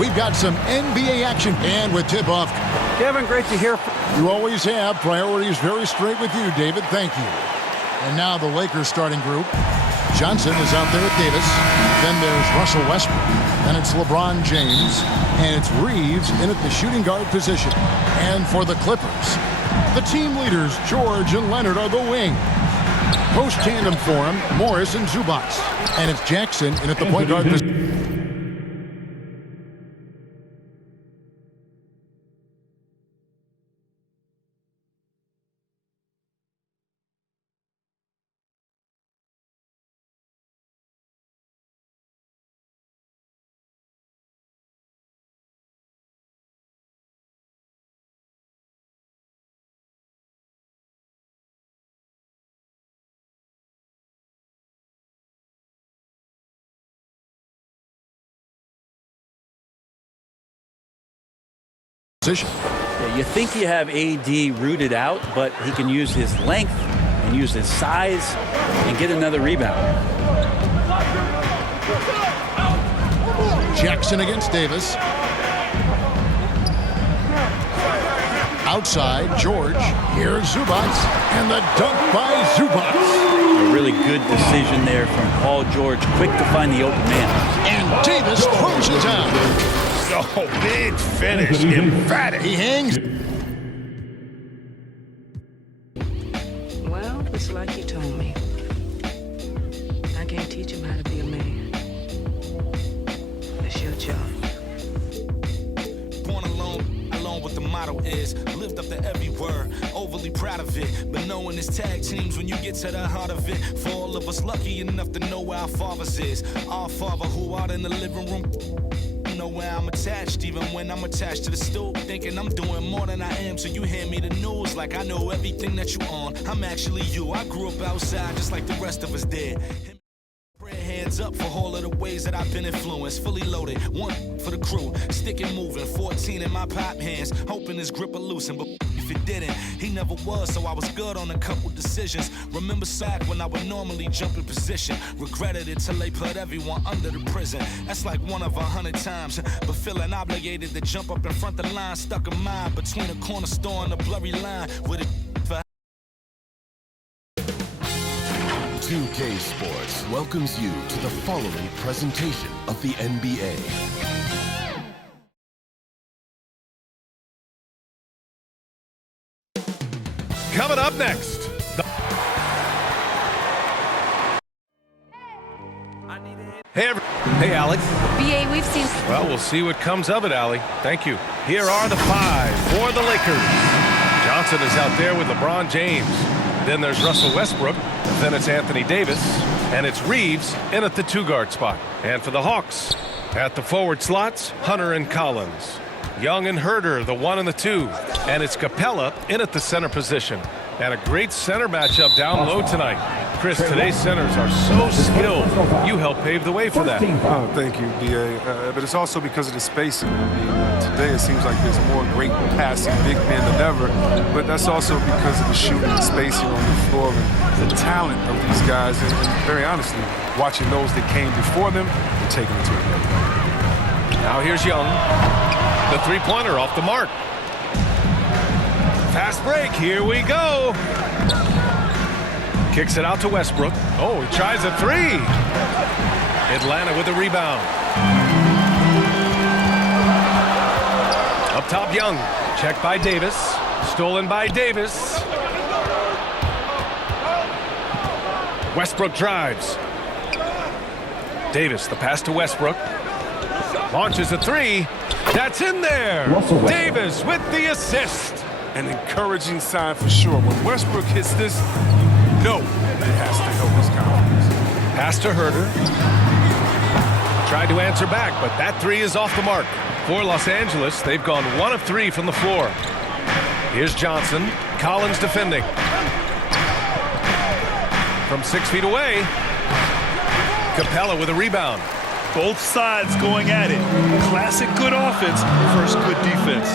We've got some NBA action, and with tip-off. Kevin, great to hear. You always have. Priorities very straight with you, David. Thank you. And now the Lakers starting group. Johnson is out there with Davis. Then there's Russell Westbrook. Then it's LeBron James. And it's Reeves in at the shooting guard position. And for the Clippers, the team leaders, George and Leonard, are the wing. Post tandem for him, Morris and Zubac. And it's Jackson in at the point guard position. Yeah, you think you have AD rooted out, but he can use his length and use his size and get another rebound. Jackson against Davis. Outside, George. Here's Zubac. And the dunk by Zubac. A really good decision there from Paul George. Quick to find the open man. And Davis throws it down. Oh, big finish. Emphatic. He hangs. Well, it's like you told me. I can't teach him how to be a man. That's your job. Born alone with the motto is lived up to every word, overly proud of it. But knowing it's tag teams when you get to the heart of it. For all of us lucky enough to know where our fathers is. Our father who out in the living room. Know where I'm attached, even when I'm attached to the stool, thinking I'm doing more than I am. So you hand me the news like I know everything that you on. I'm actually you. I grew up outside just like the rest of us did. Hands up for all of the ways that I've been influenced. Fully loaded, one for the crew, stick it moving. 14 in my pop hands, hoping his grip will loosen. But if it didn't, he never was, so I was good on a couple decisions. Remember back when I would normally jump in position. Regretted it till they put everyone under the prison. That's like 1 of 100 times. But feeling obligated to jump up in front the line, stuck a mind between a corner store and a blurry line with it. 2K Sports welcomes you to the following presentation of the NBA. Coming up next. Hey, Alex. BA, we've seen... Well, we'll see what comes of it, Allie. Thank you. Here are the 5 for the Lakers. Johnson is out there with LeBron James. Then there's Russell Westbrook. Then it's Anthony Davis. And it's Reeves in at the 2-guard spot. And for the Hawks, at the forward slots, Hunter and Collins. Young and Herder, the 1 and the 2. And it's Capella in at the center position. And a great center matchup down low tonight. Chris, today's centers are so skilled. You help pave the way for that. Oh, thank you, B.A. But it's also because of the spacing. Today it seems like there's more great passing big men than ever. But that's also because of the shooting, the spacing on the floor, and the talent of these guys. And very honestly, watching those that came before them and taking it to another level. Now here's Young. The three-pointer off the mark. Fast break. Here we go. Kicks it out to Westbrook. Oh, he tries a 3. Atlanta with a rebound. Up top, Young. Checked by Davis. Stolen by Davis. Westbrook drives. Davis, the pass to Westbrook. Launches a 3. That's in there. Davis with the assist. An encouraging sign for sure. When Westbrook hits this, no, it has to help his confidence. Pass to Herder. Tried to answer back, but that 3 is off the mark. For Los Angeles, they've gone 1 of 3 from the floor. Here's Johnson. Collins defending. From 6 feet away, Capella with a rebound. Both sides going at it. Classic good offense versus good defense.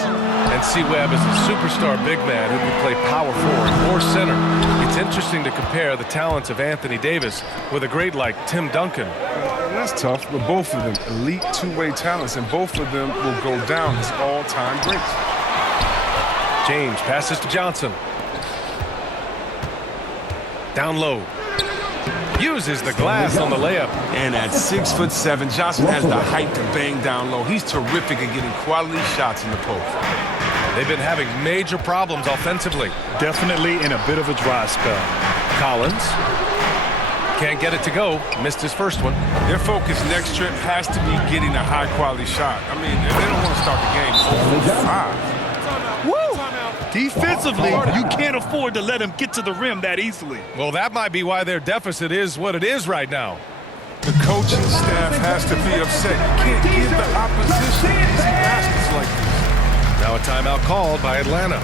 And C-Webb is a superstar big man who can play power forward or center. It's interesting to compare the talents of Anthony Davis with a great like Tim Duncan. And That's tough, but both of them elite two-way talents, and both of them will go down as all-time greats. James passes to Johnson. Down low. Uses the glass on the layup. And at 6'7", Johnson has the height to bang down low. He's terrific at getting quality shots in the post. They've been having major problems offensively. Definitely in a bit of a dry spell. Collins can't get it to go. Missed his first one. Their focus next trip has to be getting a high-quality shot. I mean, they don't want to start the game 0-5. Woo! Defensively, you can't afford to let him get to the rim that easily. Well, that might be why their deficit is what it is right now. The coaching staff has to be upset. You can't give the opposition easy baskets like this. Now a timeout called by Atlanta.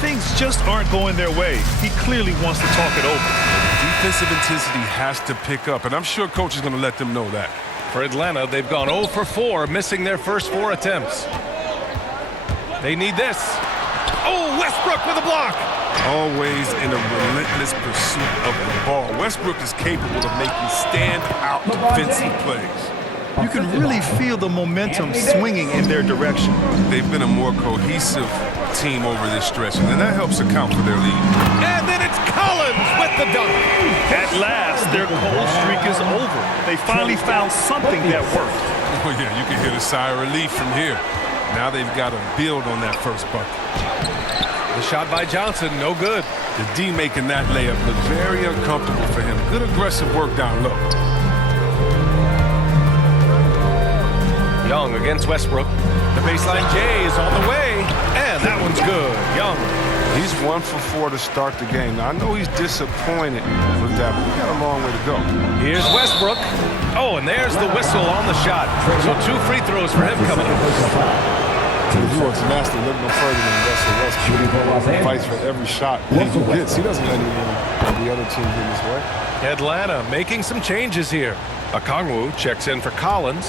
Things just aren't going their way. He clearly wants to talk it over. Defensive intensity has to pick up, and I'm sure coach is going to let them know that. For Atlanta, they've gone 0 for 4, missing their first 4 attempts. They need this. Oh, Westbrook with a block. Always in a relentless pursuit of the ball. Westbrook is capable of making stand-out defensive plays. You can really feel the momentum swinging in their direction. They've been a more cohesive team over this stretch, and that helps account for their lead. And then it's Collins with the dunk. At last, their cold streak is over. They finally found something that worked. Oh, yeah, you can hear the sigh of relief from here. Now they've got to build on that first bucket. The shot by Johnson, no good. The D making that layup look very uncomfortable for him. Good aggressive work down low. Young against Westbrook. The baseline J is on the way, and that one's good. Young. He's 1 for 4 to start the game. Now, I know he's disappointed with that, but we got a long way to go. Here's Westbrook. Oh, and there's the whistle on the shot. So 2 free throws for him coming up. He wants nasty, look no further than Russell Westbrook. He fights for every shot he gets. He doesn't let anyone on the other team get his way. Atlanta making some changes here. Okongwu checks in for Collins,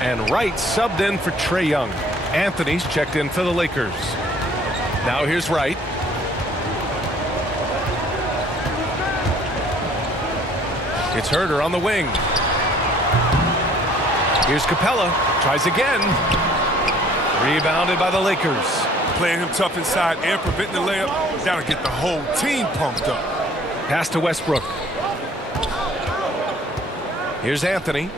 and Wright subbed in for Trae Young. Anthony's checked in for the Lakers. Now here's Wright. It's Herter on the wing. Here's Capella. Tries again. Rebounded by the Lakers. Playing him tough inside and preventing the layup. That'll get the whole team pumped up. Pass to Westbrook. Here's Anthony.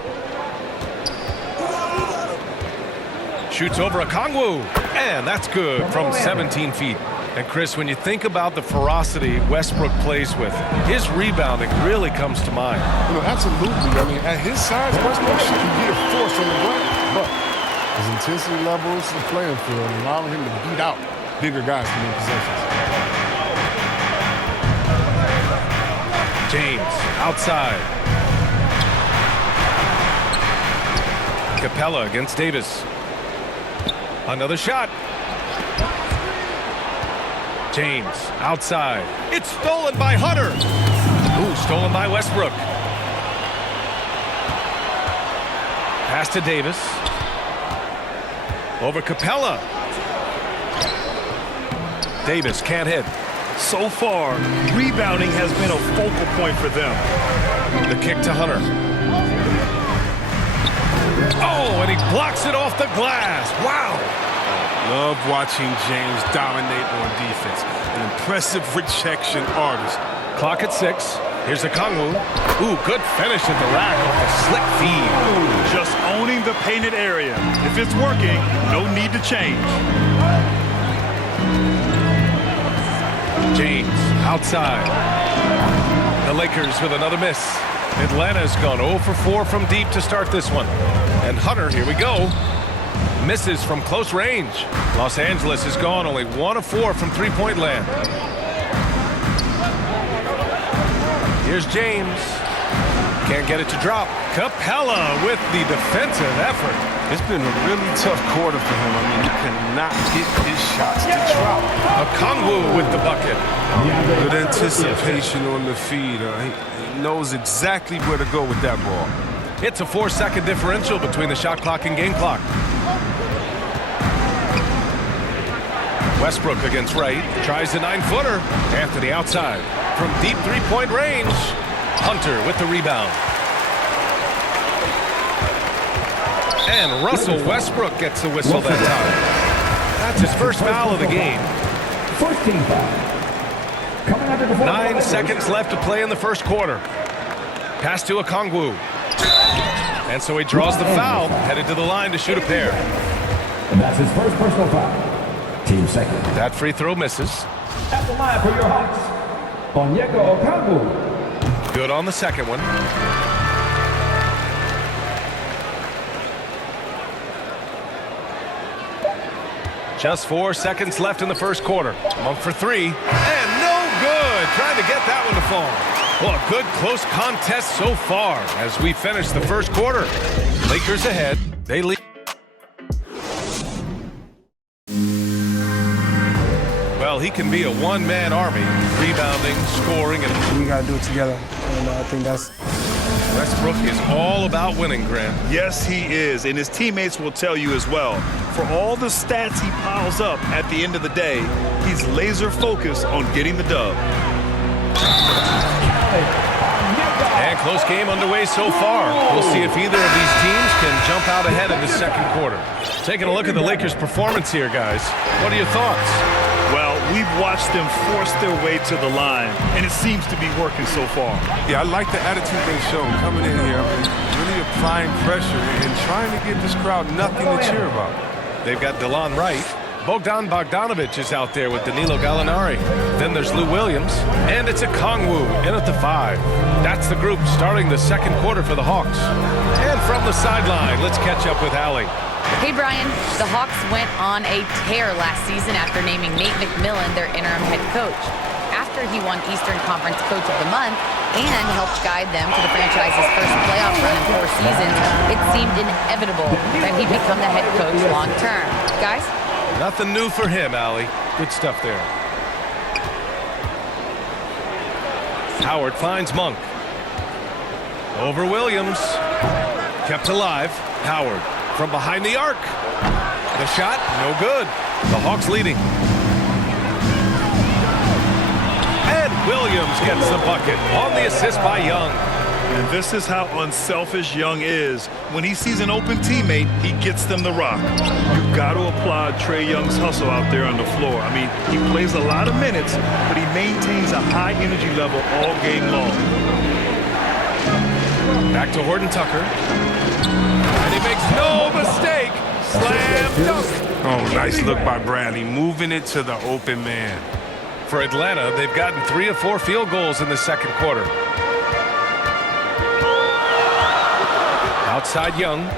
Shoots over Okongwu. And that's good from 17 feet. And Chris, when you think about the ferocity Westbrook plays with, his rebounding really comes to mind. You know, absolutely. I mean, at his size, Westbrook should be a force on the ground. But his intensity levels, the playing field, allowing him to beat out bigger guys in their possessions. James outside. Capella against Davis. Another shot. James outside. It's stolen by Hunter. Ooh, stolen by Westbrook. Pass to Davis. Over Capella. Davis can't hit. So far, rebounding has been a focal point for them. The kick to Hunter. Oh, and he blocks it off the glass. Wow. Love watching James dominate on defense. An impressive rejection artist. Clock at 6. Here's Okongwu. Ooh, good finish at the rack off the slick feed. Just owning the painted area. If it's working, no need to change. James outside. The Lakers with another miss. Atlanta's gone 0 for 4 from deep to start this one. And Hunter, here we go. Misses from close range. Los Angeles has gone only 1 of 4 from three-point land. Here's James. Can't get it to drop. Capella with the defensive effort. It's been a really tough quarter for him. I mean, he cannot get his shots to drop. Okongwu with the bucket. Good anticipation on the feed. He knows exactly where to go with that ball. It's a 4-second differential between the shot clock and game clock. Westbrook against Wright. Tries the 9-footer. Anthony outside. From deep three-point range. Hunter with the rebound. And Russell Westbrook gets the whistle that time. That's his first foul of the game. First team foul. 9 seconds left to play in the first quarter. Pass to Okongwu. And so he draws the foul, headed to the line to shoot a pair. And that's his first personal foul. Team second. That free throw misses. At the line for your Hawks, Onyeka Okongwu. Good on the second one. Just 4 seconds left in the first quarter. Monk for three. And no good. Trying to get that one to fall. Well, a good close contest so far as we finish the first quarter. Lakers ahead. They lead. Well, he can be a one-man army, rebounding, scoring, and We got to do it together. And I think that's... Westbrook is all about winning, Grant. Yes, he is, and his teammates will tell you as well. For all the stats he piles up at the end of the day, he's laser focused on getting the dub. And close game underway so far. We'll see if either of these teams can jump out ahead in the second quarter. Taking a look at the Lakers' performance here, guys. What are your thoughts? Well, we've watched them force their way to the line, and it seems to be working so far. Yeah, I like the attitude they show coming in here. Really applying pressure and trying to give this crowd nothing to cheer about. They've got DeLon Wright. Bogdan Bogdanovic is out there with Danilo Gallinari. Then there's Lou Williams. And it's Okongwu in at the 5. That's the group starting the second quarter for the Hawks. And from the sideline, let's catch up with Allie. Hey, Brian. The Hawks went on a tear last season after naming Nate McMillan their interim head coach. After he won Eastern Conference Coach of the Month and helped guide them to the franchise's first playoff run in 4 seasons, it seemed inevitable that he'd become the head coach long term. Guys? Nothing new for him, Allie. Good stuff there. Howard finds Monk. Over Williams. Kept alive. Howard from behind the arc. The shot, no good. The Hawks leading. And Williams gets the bucket on the assist by Young. And this is how unselfish Young is. When he sees an open teammate, he gets them the rock. You've got to applaud Trae Young's hustle out there on the floor. I mean, he plays a lot of minutes, but he maintains a high energy level all game long. Back to Horton Tucker. And he makes no mistake. Slam dunk. Oh, nice look by Bradley, moving it to the open man. For Atlanta, they've gotten 3 of 4 field goals in the second quarter. Outside Young.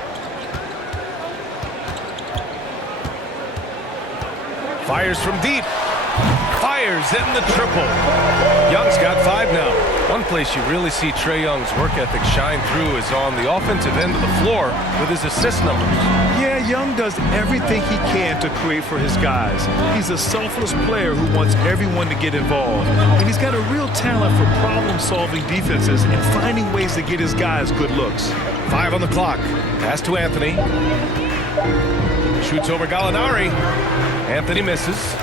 Fires from deep. Fires in the triple. Young's got 5 now. One place you really see Trae Young's work ethic shine through is on the offensive end of the floor with his assist numbers. Yeah, Young does everything he can to create for his guys. He's a selfless player who wants everyone to get involved. And he's got a real talent for problem-solving defenses and finding ways to get his guys good looks. 5 on the clock. Pass to Anthony. Shoots over Gallinari. Anthony misses.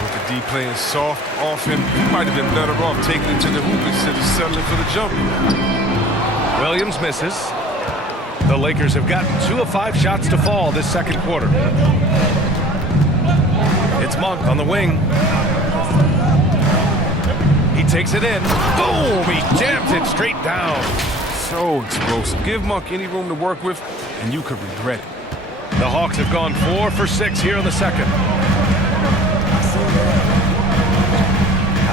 With the D playing soft, often, he might have been better off taking it to the hoop instead of settling for the jumper. Williams misses. The Lakers have gotten 2 of 5 shots to fall this second quarter. It's Monk on the wing. He takes it in. Boom! He jams it straight down. So explosive. Give Monk any room to work with, and you could regret it. The Hawks have gone 4 for 6 here in the second.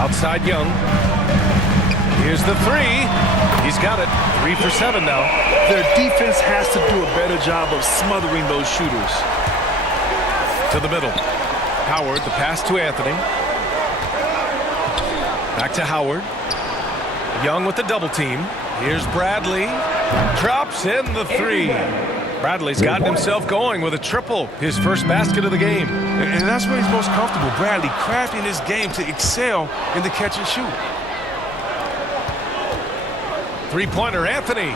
Outside Young. Here's the 3. He's got it. 3 for 7 now. Their defense has to do a better job of smothering those shooters. To the middle. Howard, the pass to Anthony. Back to Howard. Young with the double team. Here's Bradley. Drops in the 3. Bradley's gotten himself going with a triple. His first basket of the game. And that's where he's most comfortable. Bradley crafting his game to excel in the catch and shoot. Three-pointer Anthony.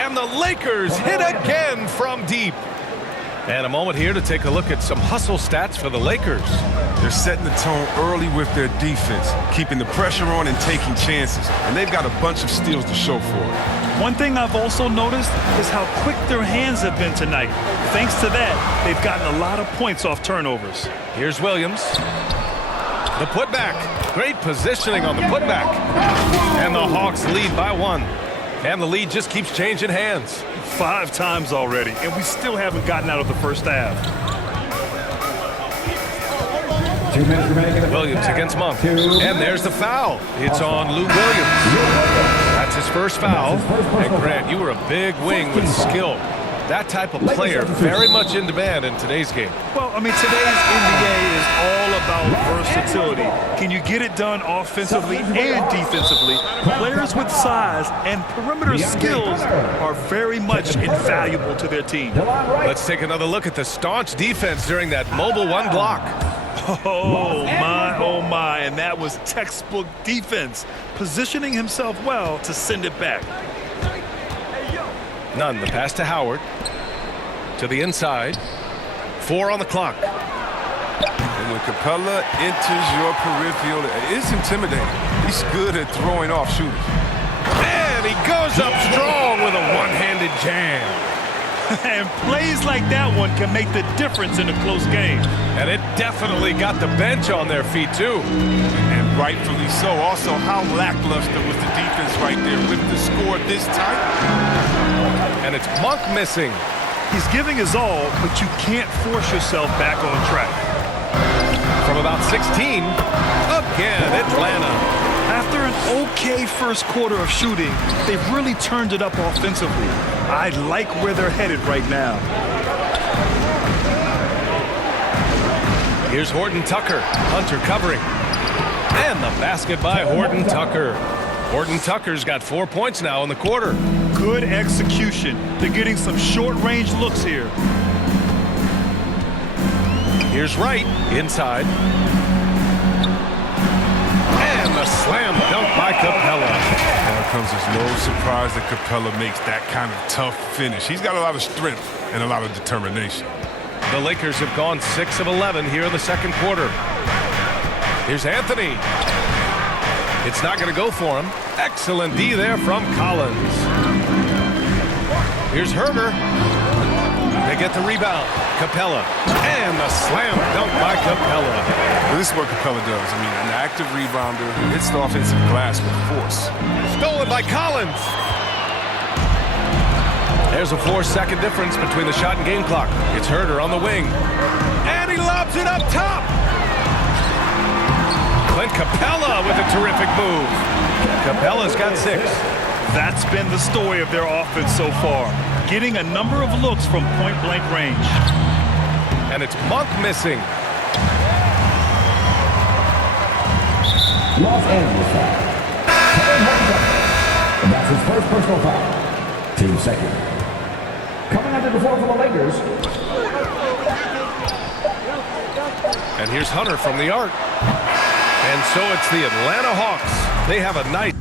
And the Lakers hit again from deep. And a moment here to take a look at some hustle stats for the Lakers. They're setting the tone early with their defense, keeping the pressure on and taking chances. And they've got a bunch of steals to show for it. One thing I've also noticed is how quick their hands have been tonight. Thanks to that, they've gotten a lot of points off turnovers. Here's Williams. The putback. Great positioning on the putback. And the Hawks lead by 1. And the lead just keeps changing hands. 5 times already, and we still haven't gotten out of the first half. 2 minutes remaining in the Williams first half. against Monk. 2 And there's the foul. It's on Lou Williams. That's his first foul. And Grant, you were a big wing with skill. That type of player very much in demand in today's game. Well, I mean, today's NBA is all about versatility. Can you get it done offensively and defensively? Players with size and perimeter skills are very much invaluable to their team. Let's take another look at the staunch defense during that mobile 1 block. Oh my, and that was textbook defense, positioning himself well to send it back. None. The pass to Howard. To the inside. 4 on the clock. And when Capella enters your peripheral, it's intimidating. He's good at throwing off shooters. And he goes up strong with a one-handed jam. And plays like that one can make the difference in a close game. And it definitely got the bench on their feet, too. And rightfully so. Also, how lackluster was the defense right there with the score this tight? And it's Monk missing. He's giving his all, but you can't force yourself back on track. From about 16, again, Atlanta. After an okay first quarter of shooting, they've really turned it up offensively. I like where they're headed right now. Here's Horton Tucker. Hunter covering. And the basket by Horton Tucker. Horton Tucker's got 4 points now in the quarter. Good execution. They're getting some short-range looks here. Here's Wright inside. And the slam dunk by Capella. Now comes as no surprise that Capella makes that kind of tough finish. He's got a lot of strength and a lot of determination. The Lakers have gone 6 of 11 here in the second quarter. Here's Anthony. It's not going to go for him. Excellent D there from Collins. Here's Herder. They get the rebound. Capella. And the slam dunk by Capella. Well, this is what Capella does. I mean, an active rebounder who hits the offensive glass with force. Stolen by Collins. There's a 4-second difference between the shot and game clock. It's Herder on the wing. And he lobs it up top. Clint Capella with a terrific move. Capella's got 6. That's been the story of their offense so far, getting a number of looks from point-blank range. And it's Monk missing. Los Angeles foul. And that's his first personal foul. Team second. Coming onto the floor for the Lakers. And here's Hunter from the arc. And so it's the Atlanta Hawks. They have a nice...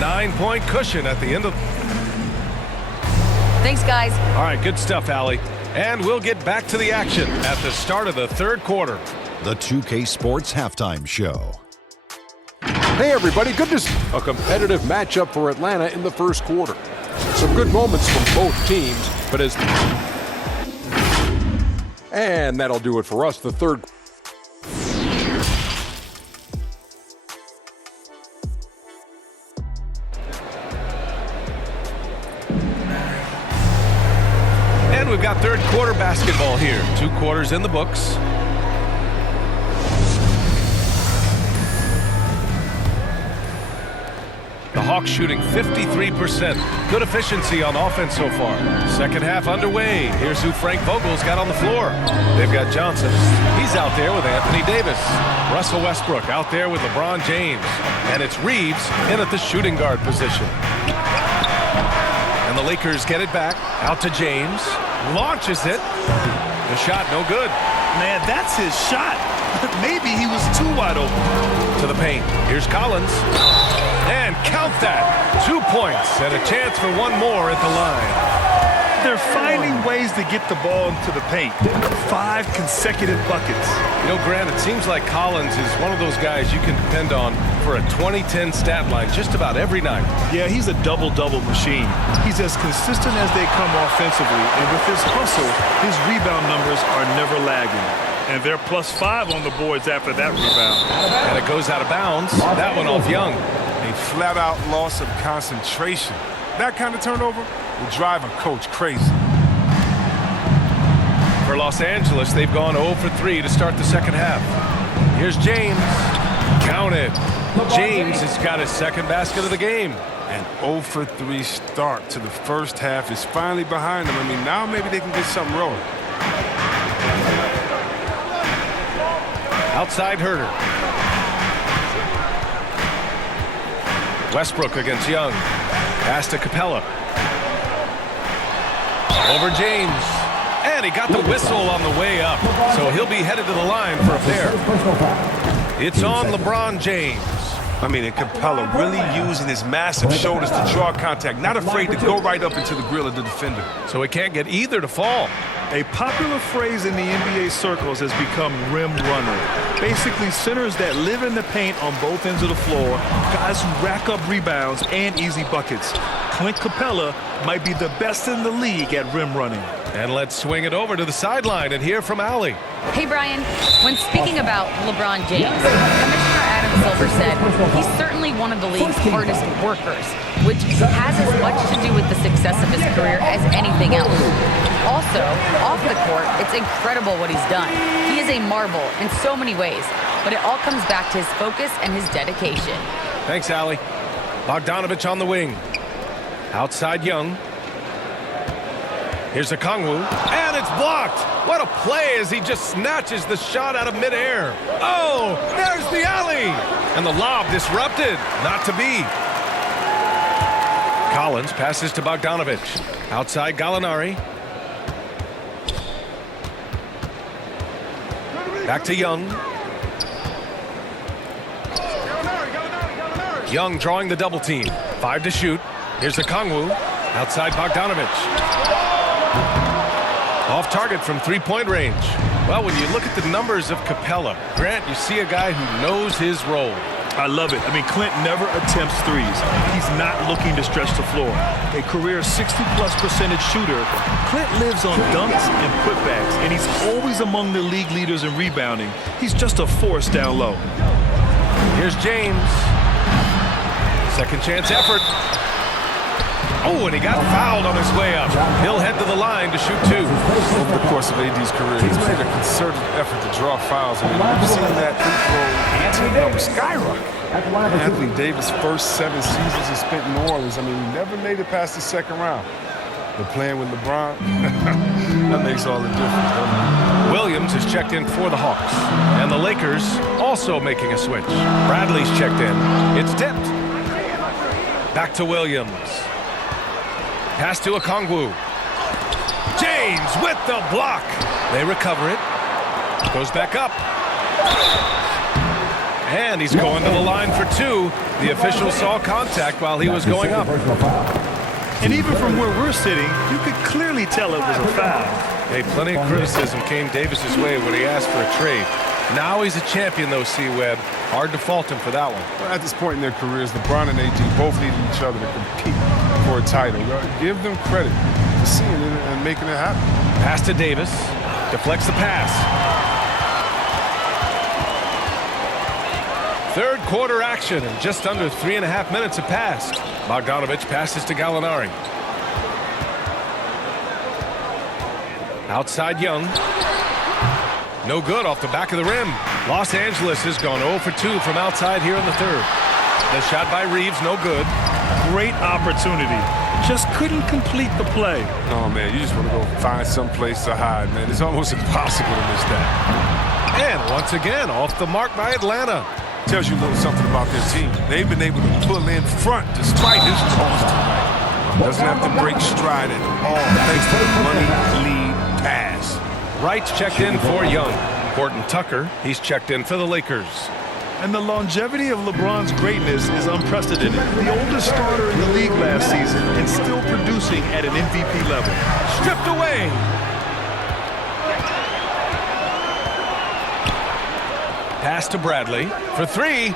Nine-point cushion at the end of... Thanks, guys. All right, good stuff, Allie. And we'll get back to the action at the start of the third quarter. the 2K Sports Halftime Show. Hey everybody, good to see a competitive matchup for Atlanta in the first quarter. Some good moments from both teams, but and that'll do it for us, the third. And we've got third quarter basketball here. 2 quarters in the books. The Hawks shooting 53%. Good efficiency on offense so far. Second half underway. Here's who Frank Vogel's got on the floor. They've got Johnson. He's out there with Anthony Davis. Russell Westbrook out there with LeBron James. And it's Reeves in at the shooting guard position. And the Lakers get it back. Out to James. Launches it. The shot no good. Man, that's his shot. Maybe he was too wide open. To the paint. Here's Collins. And count that. 2 points and a chance for one more at the line. They're finding ways to get the ball into the paint. 5 consecutive buckets. You know, Grant, it seems like Collins is one of those guys you can depend on for a 2010 stat line just about every night. Yeah, he's a double-double machine. He's as consistent as they come offensively, and with his hustle, his rebound numbers are never lagging. And they're +5 on the boards after that rebound. And it goes out of bounds. That one off Young. A flat-out loss of concentration. That kind of turnover will drive a coach crazy. For Los Angeles, they've gone 0 for 3 to start the second half. Here's James. Count it. James has got his second basket of the game. An 0 for 3 start to the first half is finally behind them. I mean, now maybe they can get something rolling. Outside Herter. Westbrook against Young. Pass to Capella. Over James. And he got the whistle on the way up. So he'll be headed to the line for a pair. It's on LeBron James. I mean, and Capella really using his massive shoulders to draw contact. Not afraid to go right up into the grill of the defender. So he can't get either to fall. A popular phrase in the NBA circles has become rim runner. Basically, centers that live in the paint on both ends of the floor, guys who rack up rebounds and easy buckets. Clint Capella might be the best in the league at rim running. And let's swing it over to the sideline and hear from Allie. Hey, Brian, when speaking about LeBron James, Commissioner Adam Silver said he's certainly one of the league's hardest workers, which has as much to do with the success of his career as anything else. Also, off the court, it's incredible what he's done. He is a marvel in so many ways, but it all comes back to his focus and his dedication. Thanks, Allie. Bogdanovich on the wing. Outside Young. Here's Okongwu, and it's blocked. What a play as he just snatches the shot out of midair. Oh, there's the alley. And the lob disrupted. Not to be. Collins passes to Bogdanovich. Outside Gallinari. Back to Young. Young drawing the double team. 5 to shoot. Here's Okongwu. Outside Bogdanovich. Off target from three-point range. Well, when you look at the numbers of Capella, Grant, you see a guy who knows his role. I love it. I mean, Clint never attempts threes. He's not looking to stretch the floor. A career 60+% shooter, Clint lives on dunks and putbacks, and he's always among the league leaders in rebounding. He's just a force down low. Here's James. Second chance effort. Oh, and he got fouled on his way up. He'll head to the line to shoot 2. Over the course of AD's career, he's made a concerted effort to draw fouls. I mean, we've seen that free throw number skyrocket. Anthony Davis' first 7 seasons he spent in New Orleans, I mean, he never made it past the second round. But playing with LeBron, that makes all the difference, doesn't it? Williams is checked in for the Hawks. And the Lakers also making a switch. Bradley's checked in. It's tipped. Back to Williams. Pass to Okongwu. James with the block. They recover it. Goes back up. And he's going to the line for 2. The official saw contact while he was going up. And even from where we're sitting, you could clearly tell it was a foul. Hey, plenty of criticism came Davis's way when he asked for a trade. Now he's a champion, though, C-Webb. Hard to fault him for that one. Well, at this point in their careers, LeBron and AD both need each other to compete for a title. Give them credit for seeing it and making it happen. Pass to Davis. Deflects the pass. Third quarter action, and just under 3.5 minutes have passed. Bogdanovich passes to Gallinari. Outside Young. No good off the back of the rim. Los Angeles has gone 0 for 2 from outside here in the third. The shot by Reeves, no good. Great opportunity. Just couldn't complete the play. Oh, man, you just want to go find some place to hide, man. It's almost impossible to miss that. And once again, off the mark by Atlanta. Tells you a little something about their team. They've been able to pull in front despite his toss tonight. Doesn't have to break stride at all thanks to the money lead pass. Wright's checked in for Young. Horton Tucker, he's checked in for the Lakers. And the longevity of LeBron's greatness is unprecedented. The oldest starter in the league last season and still producing at an MVP level. Stripped away. Pass to Bradley for 3.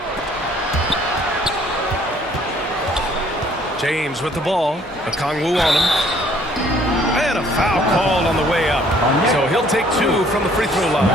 James with the ball. Okongwu on him. And a foul called on the way up. So he'll take 2 from the free throw line.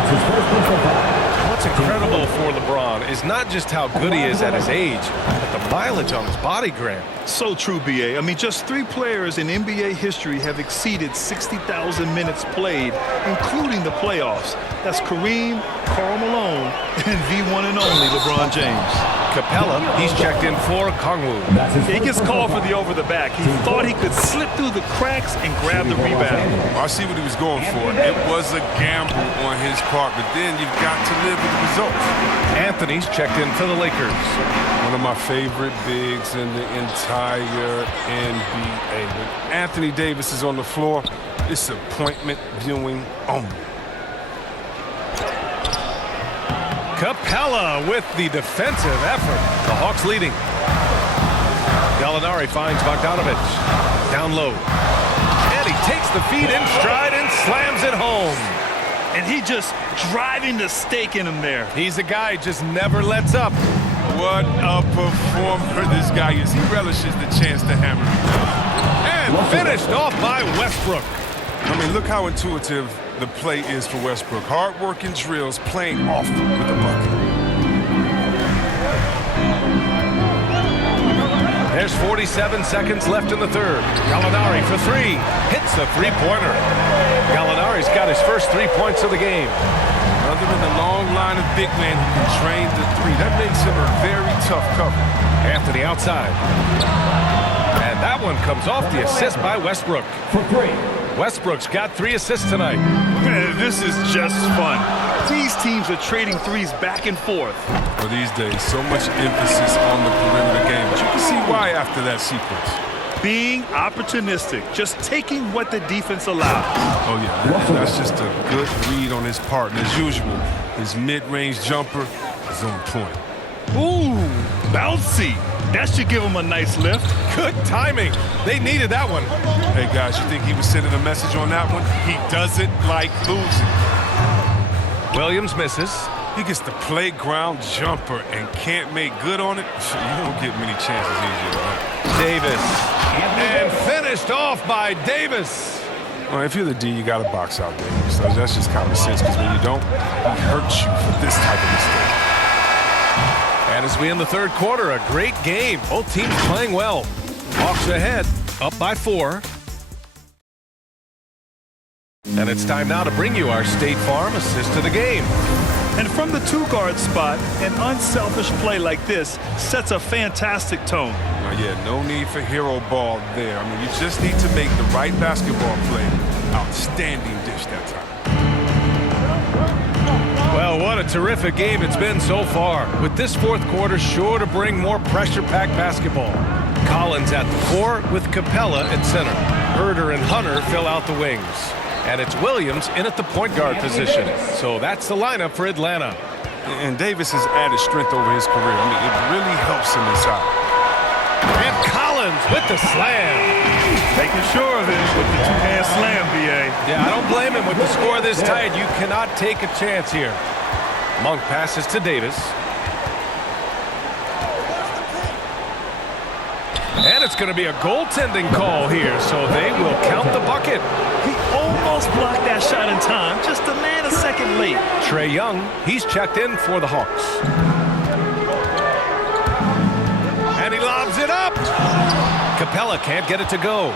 What's incredible for LeBron is not just how good he is at his age, but the mileage on his body, Grant. So true, B.A. I mean, just 3 players in NBA history have exceeded 60,000 minutes played, including the playoffs. That's Kareem, Karl Malone, and V1 and only LeBron James. Capella, he's checked in for Okongwu. He gets called for the over-the-back. He thought he could slip through the cracks and grab the rebound. I see what he was going for. It was a gamble on his part, but then you've got to live with the results. Anthony's checked in for the Lakers. One of my favorite bigs in the entire NBA. When Anthony Davis is on the floor, it's appointment viewing only. Capella with the defensive effort. The Hawks leading. Gallinari finds Bogdanovich. Down low. And he takes the feed in stride and slams it home. And he just driving the stake in him there. He's a guy who just never lets up. What a performer this guy is. He relishes the chance to hammer him. And finished off by Westbrook. I mean, look how intuitive the play is for Westbrook. Hard-working drills, playing off with the bucket. There's 47 seconds left in the third. Gallinari for 3. Hits a three-pointer. Gallinari's got his first 3 points of the game. Other than the long line of big men who can train the 3, that makes him a very tough cover. Anthony outside. And that one comes off the assist by Westbrook. For 3. Westbrook's got 3 assists tonight. Man, this is just fun. These teams are trading threes back and forth. For these days, so much emphasis on the perimeter game, but you can see why after that sequence. Being opportunistic, just taking what the defense allows. Oh, yeah, and that's just a good read on his part. And as usual, his mid-range jumper is on point. Ooh, bouncy. That should give him a nice lift. Good timing. They needed that one. Hey, guys, you think he was sending a message on that one? He doesn't like losing. Williams misses. He gets the playground jumper and can't make good on it. You don't get many chances easier than that. Davis. And finished off by Davis. Well, if you're the D, you got to box out Davis. So that's just common sense, because when you don't, he hurts you for this type of mistake. And as we end the third quarter, a great game. Both teams playing well. Hawks ahead, up by 4. And it's time now to bring you our State Farm assist of the game. And from the 2-guard spot, an unselfish play like this sets a fantastic tone. Yeah, no need for hero ball there. I mean, you just need to make the right basketball play. Outstanding dish that time. Well, what a terrific game it's been so far. With this fourth quarter sure to bring more pressure-packed basketball. Collins at the 4 with Capella at center. Herder and Hunter fill out the wings. And it's Williams in at the point guard position. So that's the lineup for Atlanta. And Davis has added strength over his career. I mean, it really helps him inside. And Collins with the slam. Making sure of it with the 2-hand slam, B.A. Yeah, I don't blame him with the score this tight. You cannot take a chance here. Monk passes to Davis. And it's going to be a goaltending call here, so they will count the bucket. He almost blocked that shot in time, just a man a second late. Trae Young, he's checked in for the Hawks. And he lobs it up. Capella can't get it to go.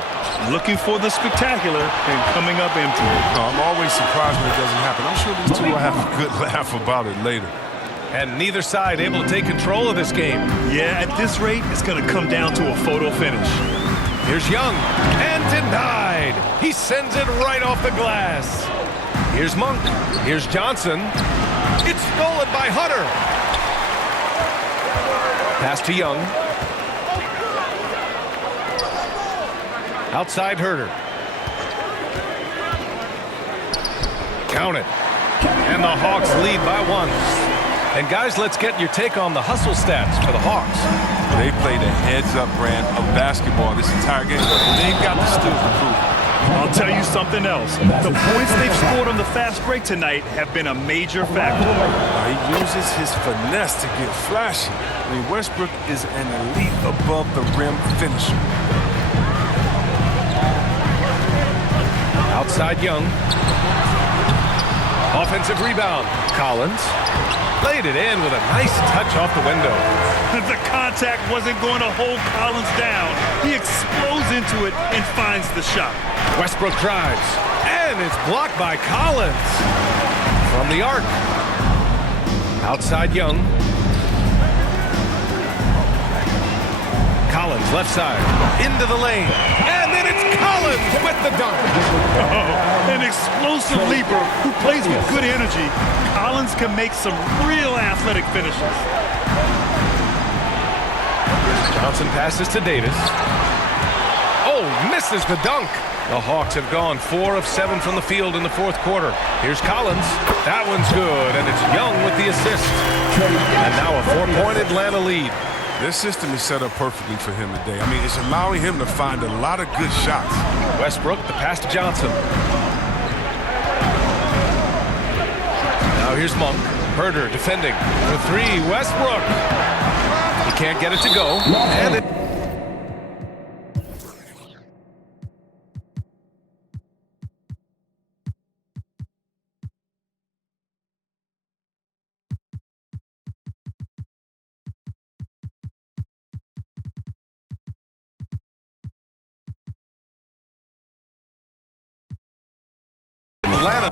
Looking for the spectacular and coming up empty. I'm always surprised when it doesn't happen. I'm sure these two will have a good laugh about it later. And neither side able to take control of this game. Yeah, at this rate, it's going to come down to a photo finish. Here's Young, and denied. He sends it right off the glass. Here's Monk. Here's Johnson. It's stolen by Hunter. Pass to Young. Outside Herter. Count it. And the Hawks lead by 1. And guys, let's get your take on the hustle stats for the Hawks. They played a heads-up brand of basketball this entire game, and they've got the skills to prove it. I'll tell you something else. The points they've scored on the fast break tonight have been a major factor. He uses his finesse to get flashy. I mean, Westbrook is an elite above-the-rim finisher. Outside Young. Offensive rebound. Collins. Laid it in with a nice touch off the window. The contact wasn't going to hold Collins down. He explodes into it and finds the shot. Westbrook drives. And it's blocked by Collins. From the arc. Outside Young. Collins left side. Into the lane. And then it's Collins with the dunk. Oh, an explosive leaper who plays with good energy. Collins can make some real athletic finishes. Johnson passes to Davis. Oh, misses the dunk. The Hawks have gone 4 of 7 from the field in the fourth quarter. Here's Collins. That one's good, and it's Young with the assist. And now a 4-point Atlanta lead. This system is set up perfectly for him today. I mean, it's allowing him to find a lot of good shots. Westbrook, the pass to Johnson. Now here's Monk. Herter defending for 3. Westbrook. He can't get it to go. And it... Atlanta.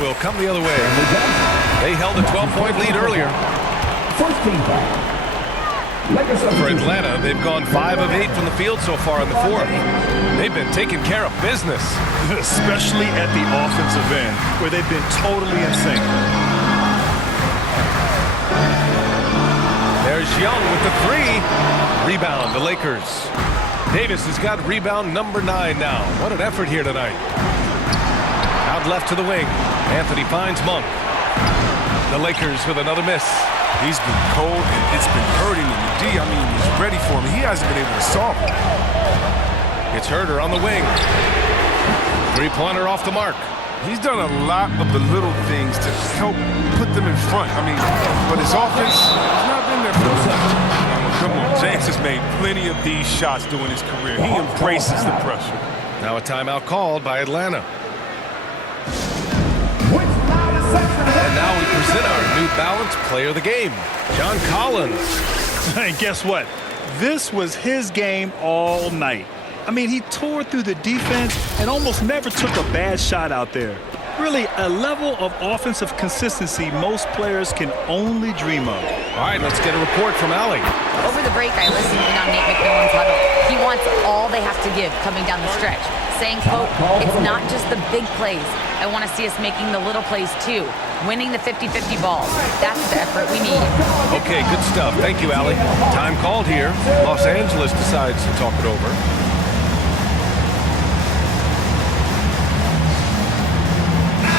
Will come the other way. They held a 12-point lead earlier. First team foul. For Atlanta, they've gone 5 of 8 from the field so far in the fourth. They've been taking care of business. Especially at the offensive end, where they've been totally in sync. There's Young with the 3. Rebound, the Lakers. Davis has got rebound number 9 now. What an effort here tonight. Out left to the wing. Anthony finds Monk. The Lakers with another miss. He's been cold, and it's been hurting him. The D, I mean, he's ready for him. He hasn't been able to solve it. It's Herter on the wing. 3-pointer off the mark. He's done a lot of the little things to help put them in front. I mean, but his offense has not been there for him. Come on, James has made plenty of these shots during his career. He embraces the pressure. Now a timeout called by Atlanta. And now we present our New Balance Player of the Game, John Collins. And guess what? This was his game all night. I mean, he tore through the defense and almost never took a bad shot out there. really a level of offensive consistency most players can only dream of. All right, let's get a report from Allie. Over the break, I listened in on Nate McMillan's huddle. He wants all they have to give coming down the stretch, saying, quote, it's not just the big plays. I want to see us making the little plays too, winning the 50-50 balls. That's the effort we need. Okay, good stuff. Thank you, Allie. Time called here. Los Angeles decides to talk it over.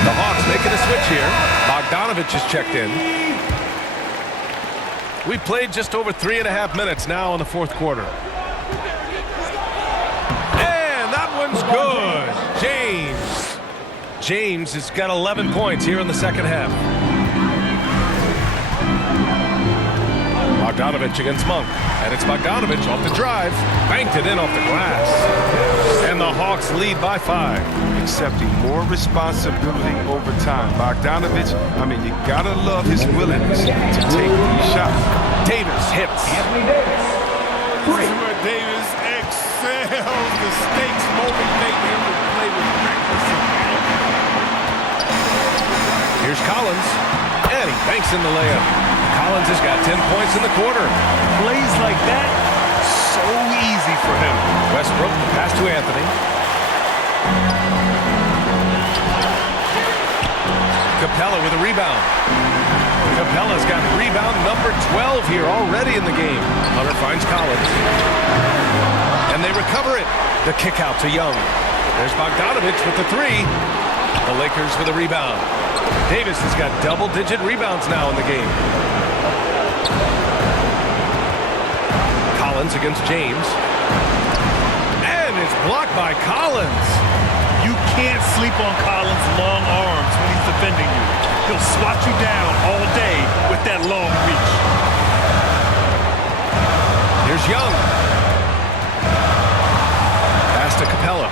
The Hawks making a switch here. Bogdanovich is checked in. We played just over 3.5 minutes now in the fourth quarter. And that one's good. James has got 11 points here in the second half. Bogdanovich against Monk. And it's Bogdanovich off the drive. Banked it in off the glass. And the Hawks lead by 5. Accepting more responsibility over time. Bogdanovich, I mean, you gotta love his willingness to take these shots. Davis hits. Anthony Davis. This is where Davis excels. The stakes motivate him to play with reckless abandon. Here's Collins. And he banks in the layup. Collins has got 10 points in the quarter. Plays like that, so easy for him. Westbrook, the pass to Anthony. Capella with a rebound. Capella's got rebound number 12 here already in the game. Hunter finds Collins. And they recover it. The kick out to Young. There's Bogdanovich with the 3. The Lakers with a rebound. Davis has got double-digit rebounds now in the game. Collins against James. And it's blocked by Collins. You can't sleep on Collins' long arms when he's defending you. He'll swat you down all day with that long reach. Here's Young. Pass to Capella.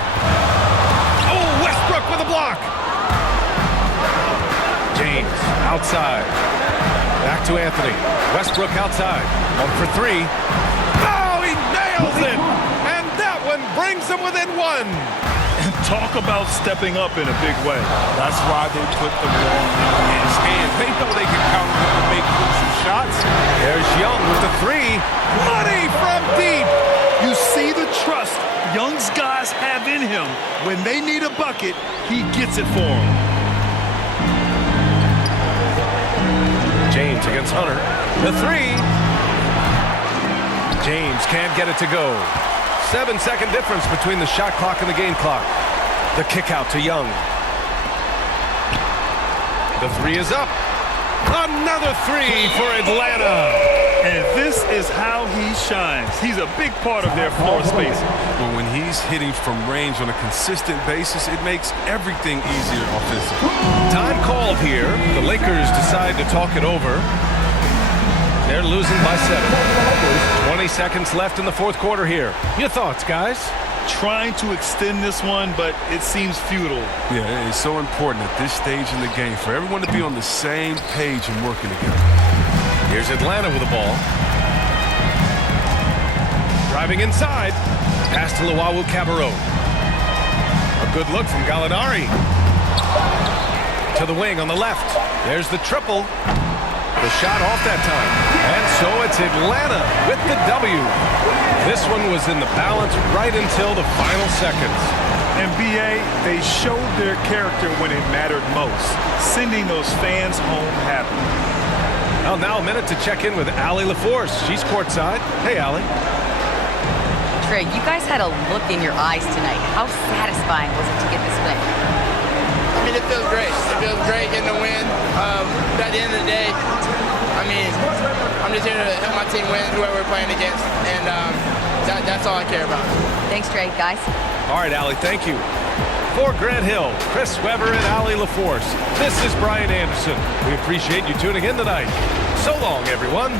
Oh, Westbrook with a block. James outside. Back to Anthony. Westbrook outside. 1 for 3. Oh, he nails it! And that one brings him within 1. And talk about stepping up in a big way. That's why they put the ball in his hands. They know they can count on him to make crucial shots. There's Young with the 3. Money from deep. You see the trust Young's guys have in him. When they need a bucket, he gets it for them. James against Hunter. The 3. James can't get it to go. 7-second difference between the shot clock and the game clock. The kick out to Young. The 3 is up. Another 3 for Atlanta. And this is how he shines. He's a big part of their floor spacing. But when he's hitting from range on a consistent basis, it makes everything easier offensively. Time called here. The Lakers decide to talk it over. They're losing by 7. 20 seconds left in the fourth quarter here. Your thoughts, guys? Trying to extend this one, but it seems futile. Yeah, it's so important at this stage in the game for everyone to be on the same page and working together. Here's Atlanta with the ball. Driving inside. Pass to Luwawu Cabarrot. A good look from Gallinari. To the wing on the left. There's the triple. The shot off that time. And so it's Atlanta with the W. This one was in the balance right until the final seconds. And B.A., they showed their character when it mattered most, sending those fans home happy. Well, now a minute to check in with Allie LaForce. She's courtside. Hey, Allie. Trey, you guys had a look in your eyes tonight. How satisfying was it to get this win? I mean, it feels great. It feels great getting the win. But at the end of the day, I mean, I'm just here to help my team win, whoever we're playing against, and that's all I care about. Thanks, Trey, guys. All right, Allie, thank you. For Grant Hill, Chris Webber, and Allie LaForce, this is Brian Anderson. We appreciate you tuning in tonight. So long, everyone.